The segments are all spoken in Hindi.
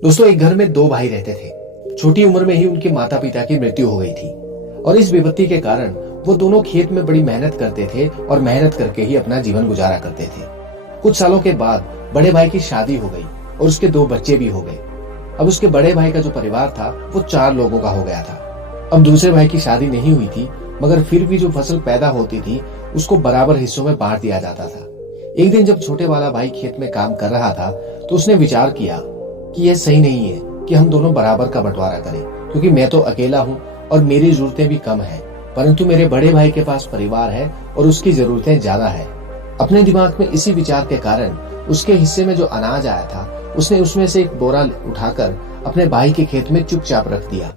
दोस्तों, एक घर में दो भाई रहते थे। छोटी उम्र में ही उनके माता पिता की मृत्यु हो गई थी और इस विपत्ति के कारण वो दोनों खेत में बड़ी मेहनत करते थे और मेहनत करके ही अपना जीवन गुजारा करते थे। कुछ सालों के बाद बड़े भाई की शादी हो गई और उसके दो बच्चे भी हो गए। अब उसके बड़े भाई का जो परिवार था वो 4 लोगों का हो गया था। अब दूसरे भाई की शादी नहीं हुई थी, मगर फिर भी जो फसल पैदा होती थी उसको बराबर हिस्सों में बांट दिया जाता था। एक दिन जब छोटे वाला भाई खेत में काम कर रहा था तो उसने विचार किया कि यह सही नहीं है कि हम दोनों बराबर का बंटवारा करें, क्योंकि मैं तो अकेला हूं और मेरी जरूरतें भी कम हैं, परंतु मेरे बड़े भाई के पास परिवार है और उसकी जरूरतें ज्यादा है। अपने दिमाग में इसी विचार के कारण उसके हिस्से में जो अनाज आया था उसने उसमें से एक बोरा उठाकर अपने भाई के खेत में चुपचाप रख दिया।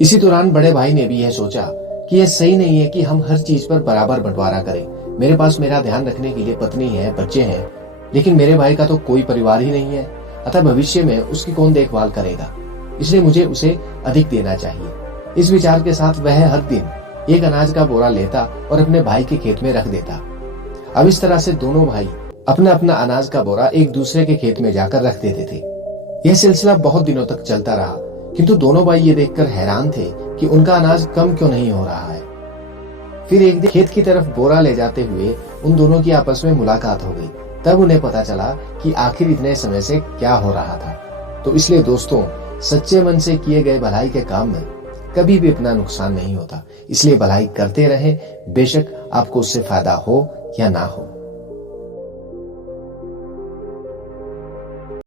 इसी दौरान बड़े भाई ने भी यह सोचा कि यह सही नहीं है कि हम हर चीज पर बराबर बंटवारा करें। मेरे पास मेरा ध्यान रखने के लिए पत्नी है, बच्चे हैं, लेकिन मेरे भाई का तो कोई परिवार ही नहीं है, अतः भविष्य में उसकी कौन देखभाल करेगा, इसलिए मुझे उसे अधिक देना चाहिए। इस विचार के साथ वह हर दिन एक अनाज का बोरा लेता और अपने भाई के खेत में रख देता। अब इस तरह से दोनों भाई अपना अपना अनाज का बोरा एक दूसरे के खेत में जाकर रख देते थे। यह सिलसिला बहुत दिनों तक चलता रहा, किंतु दोनों भाई ये देखकर हैरान थे कि उनका अनाज कम क्यों नहीं हो रहा है। फिर एक दिन खेत की तरफ बोरा ले जाते हुए उन दोनों की आपस में मुलाकात हो गई। तब उन्हें पता चला कि आखिर इतने समय से क्या हो रहा था। तो इसलिए दोस्तों, सच्चे मन से किए गए भलाई के काम में कभी भी अपना नुकसान नहीं होता। इसलिए भलाई करते रहें, बेशक आपको उससे फायदा हो या ना हो।